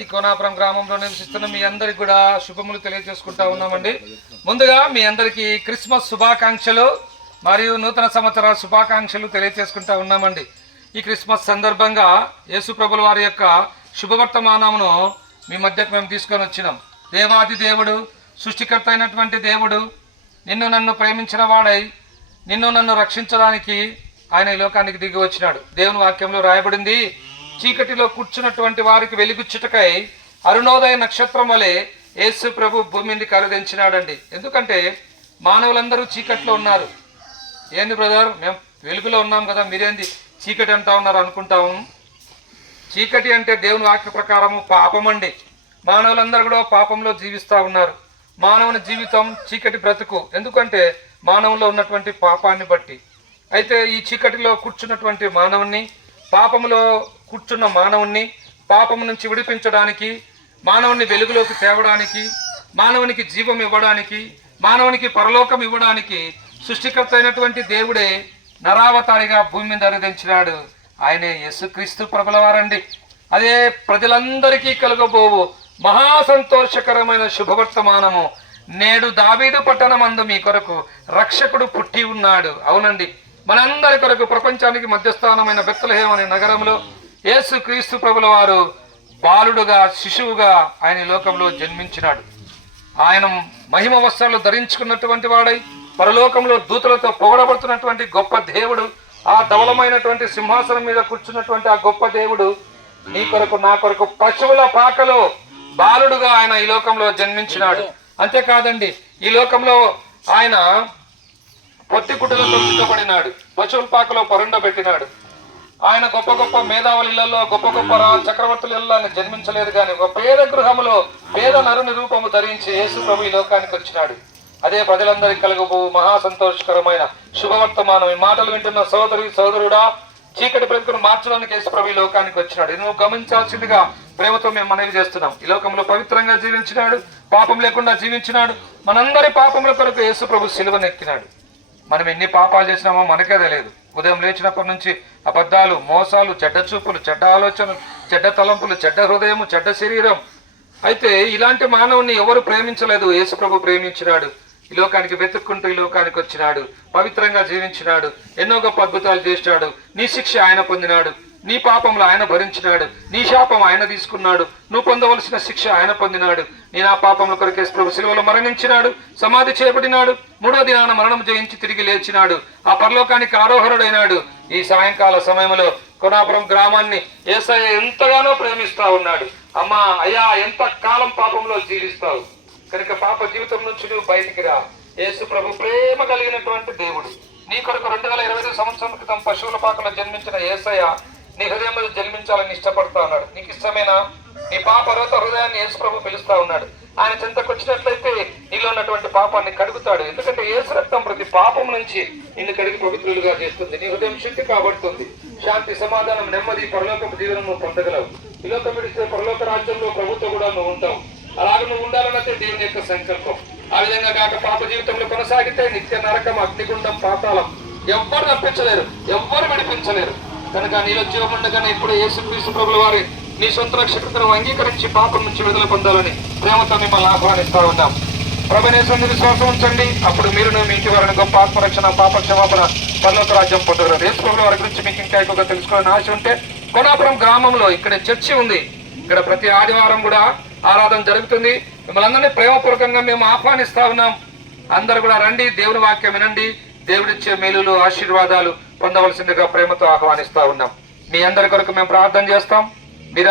ఈ కోనాపురం గ్రామంలో నివసిస్తున్న మీ అందరికి కూడా శుభములు తెలియజేసుకుంటా ఉన్నామండి. ముందుగా మీ అందరికీ క్రిస్మస్ శుభాకాంక్షలు మరియు నూతన సంవత్సర శుభాకాంక్షలు తెలియజేసుకుంటా ఉన్నామండి. ఈ క్రిస్మస్ సందర్భంగా యేసు ప్రభుల వారి యొక్క శుభవర్తమానమును మీ మధ్యకు మేము తీసుకొని వచ్చినాం. దేవాది దేవుడు, సృష్టికర్త అయినటువంటి దేవుడు నిన్ను నన్ను ప్రేమించిన వాడై నిన్ను నన్ను రక్షించడానికి ఆయన ఈ లోకానికి దిగి వచ్చినాడు. దేవుని వాక్యంలో రాయబడింది, చీకటిలో కూర్చున్నటువంటి వారికి వెలుగుచ్చుటకై అరుణోదయ నక్షత్రం వలె యేసు ప్రభు భూమి మీదకి అరుదించినాడండి. ఎందుకంటే మానవులందరూ చీకట్లో ఉన్నారు. ఏంది బ్రదర్, మేము వెలుగులో ఉన్నాం కదా, మీరేంది చీకటి అంటా ఉన్నారు అనుకుంటాము. చీకటి అంటే దేవుని వాక్య ప్రకారము పాపం అండి. మానవులందరూ కూడా పాపంలో జీవిస్తూ ఉన్నారు. మానవుని జీవితం చీకటి బ్రతుకు, ఎందుకంటే మానవుల్లో ఉన్నటువంటి పాపాన్ని బట్టి. అయితే ఈ చీకటిలో కూర్చున్నటువంటి మానవుని, పాపములో కూర్చున్న మానవుని పాపము నుంచి విడిపించడానికి, మానవుని వెలుగులోకి తేవడానికి, మానవునికి జీవం ఇవ్వడానికి, మానవునికి పరలోకం ఇవ్వడానికి సృష్టికర్త అయినటువంటి దేవుడే నరావతారిగా భూమి మీద అరుదించినాడు. ఆయనే యేసుక్రీస్తు ప్రభుల వారండి. అదే ప్రజలందరికీ కలుగబోవు మహా సంతోషకరమైన శుభవర్తమానము. నేడు దావీదు పట్టణమందు మీ కొరకు రక్షకుడు పుట్టి ఉన్నాడు. అవునండి, మనందరి కొరకు ప్రపంచానికి మధ్యస్థానమైన బెత్లెహేము అనే నగరంలో యేసుక్రీస్తు ప్రభుల వారు బాలుడుగా, శిశువుగా ఆయన లోకంలో జన్మించినాడు. ఆయన మహిమ వస్త్రాలు ధరించుకున్నటువంటి వాడై పరలోకంలో దూతలతో పొగడబడుతున్నటువంటి గొప్ప దేవుడు, ఆ ధవలమైనటువంటి సింహాసనం మీద కూర్చున్నటువంటి ఆ గొప్ప దేవుడు నీ కొరకు నా కొరకు పశువుల పాకలో బాలుడుగా ఆయన ఈ లోకంలో జన్మించినాడు. అంతేకాదండి, ఈ లోకంలో ఆయన పొత్తికుటలతో చుట్టబడినాడు, పశువుల పాకలో పరుండబెట్టినాడు. ఆయన గొప్ప గొప్ప మేధావులలో, గొప్ప గొప్ప చక్రవర్తులలో ఆయన జన్మించలేదు, కానీ ఒక పేద గృహములో పేద నరుని రూపము ధరించి యేసు ప్రభు ఈ లోకానికి వచ్చినాడు. అదే ప్రజలందరికీ కలుగబో మహా సంతోషకరమైన శుభవర్తమానం. ఈ మాటలు వింటున్న సోదరుడా, చీకటి బ్రతుకును మార్చడానికి యేసు ప్రభు ఈ లోకానికి వచ్చినాడు. నువ్వు గమనించాల్సిందిగా ప్రేమతో మేము మనవి చేస్తున్నాం. ఈ లోకంలో పవిత్రంగా జీవించినాడు, పాపం లేకుండా జీవించినాడు. మనందరి పాపముల కొరకు యేసు ప్రభు సిలువనెక్కినాడు. మనం ఎన్ని పాపాలు చేసినామో మనకే తెలియదు. ఉదయం లేచినప్పటి నుంచి అబద్ధాలు, మోసాలు, చెడ్డ చూపులు, చెడ్డ ఆలోచనలు, చెడ్డ తలంపులు, చెడ్డ హృదయము, చెడ్డ శరీరం. అయితే ఇలాంటి మానవుని ఎవరు ప్రేమించలేదు, యేసు ప్రభు ప్రేమించినాడు. ఈ లోకానికి వెతుక్కుంటూ ఈ లోకానికి వచ్చినాడు, పవిత్రంగా జీవించినాడు, ఎన్నో గొప్ప అద్భుతాలు చేసినాడు. నీ శిక్ష ఆయన పొందినాడు, నీ పాపంలో ఆయన భరించినాడు, నీ శాపం ఆయన తీసుకున్నాడు, నువ్వు పొందవలసిన శిక్ష ఆయన పొందినాడు. నీ నా పాపముల కొరకు యేసు ప్రభు సిలువలో మరణించినాడు, సమాధి చేయబడినాడు, 3వ దినాన మరణం జయించి తిరిగి లేచినాడు, ఆ పరలోకానికి ఆరోహరుడైనాడు. ఈ సాయంకాల సమయంలో కోనాపురం గ్రామాన్ని యేసయ్య ఎంతగానో ప్రేమిస్తా ఉన్నాడు. అమ్మా, అయ్యా, ఎంత కాలం పాపంలో జీవిస్తావు, కనుక పాప జీవితం నుంచి నువ్వు బయటికి రా. యేసు ప్రభు ప్రేమ కలిగినటువంటి దేవుడు. నీ కొరకు 2025 సంవత్సరం క్రితం పశువుల పాకలో జన్మించిన యేసయ్య నీ హృదయంలో జన్మించాలని ఇష్టపడతా ఉన్నాడు. నీకు ఇష్టమైన నీ పాప రోత హృదయాన్ని యేసు ప్రభు పిలుస్తా ఉన్నాడు. ఆయన చెంతకు వచ్చినట్లయితే నీలో ఉన్నటువంటి పాపాన్ని కడుగుతాడు. ఎందుకంటే యేసు రక్తం ప్రతి పాపం నుంచి నిన్ను కడిగి పవిత్రులుగా చేస్తుంది. నీ హృదయం శుద్ధి కాబడుతుంది. శాంతి, సమాధానం, నెమ్మది, పరలోకపు జీవనం నువ్వు పొందగలవు. ఈ లోకం విడిస్తే పరలోక రాజ్యంలో ప్రభుత్వం కూడా నువ్వు ఉంటావు. అలాగే నువ్వు ఉండాలన్నదే దేవుని యొక్క సంకల్పం. ఆ విధంగా కాక పాప జీవితంలో కొనసాగితే నిత్య నరకం, అగ్నిగుండం, పాతాళం ఎవ్వరు తప్పించలేరు, ఎవ్వరు విడిపించలేరు. కనుక నీలో జీవం ఉండగానే ఇప్పుడు యేసుక్రీస్తు ప్రభుల వారి నీ సొంత రక్షకులను అంగీకరించి పాపం నుంచి విడుదల పొందాలని ప్రేమతో మిమ్మల్ని ఆహ్వానిస్తా ఉన్నాం. ప్రభునేశ్వరుని విశ్వాసం ఉంచండి, అప్పుడు మీరు మీ ఇంటి వారిని గొప్ప ఆత్మరక్షణ, పాప క్షమాపణ, పరలోక రాజ్యం పొందగలరు. యేసు ప్రభుల వారి గురించి మీకు ఇంకా ఎక్కువగా తెలుసుకోవాలని ఆశ ఉంటే కోనాపురం గ్రామంలో ఇక్కడ చర్చి ఉంది. ఇక్కడ ప్రతి ఆదివారం కూడా ఆరాధన జరుగుతుంది. మిమ్మల్ని అందరినీ ప్రేమపూర్వకంగా మేము ఆహ్వానిస్తా ఉన్నాం. అందరూ కూడా రండి, దేవుని వాక్యం వినండి, దేవుడిచ్చే మేలులు, ఆశీర్వాదాలు పొందవలసిందిగా ప్రేమతో ఆహ్వానిస్తా ఉన్నాం. మీ అందరి కొరకు మేము ప్రార్థన చేస్తాం. మీరు